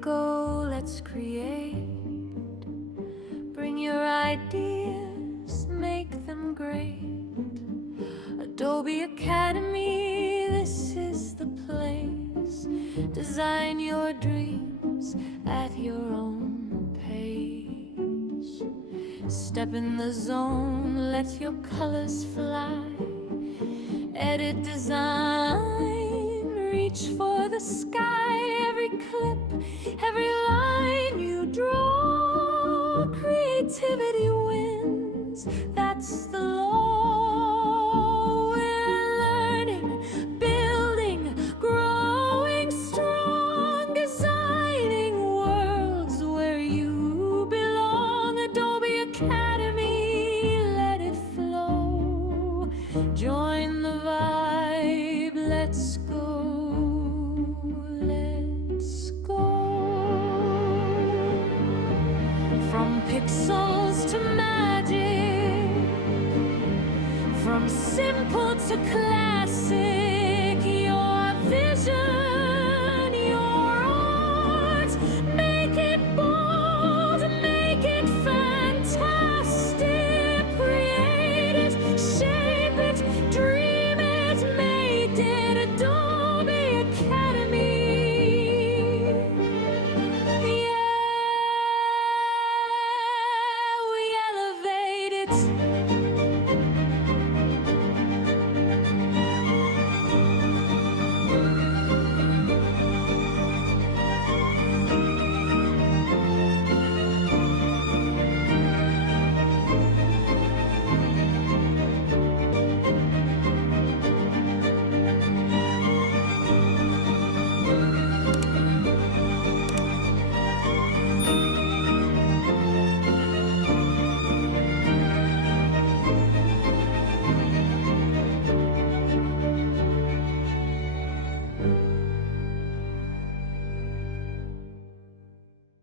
go, let's create. Bring your ideas, make them great. Adobe Academy, this is the place. Design your dreams at your own pace. Step in the zone, let your colors fly. Edit, design, reach for the sky. Every clip, every line you draw, creativity wins, that's the law. We're learning, building, growing strong, designing worlds where you belong. Adobe Academy, let it flow. Join the vibe, let's go, let's go. From pixels to magic, from simple to classic, your vision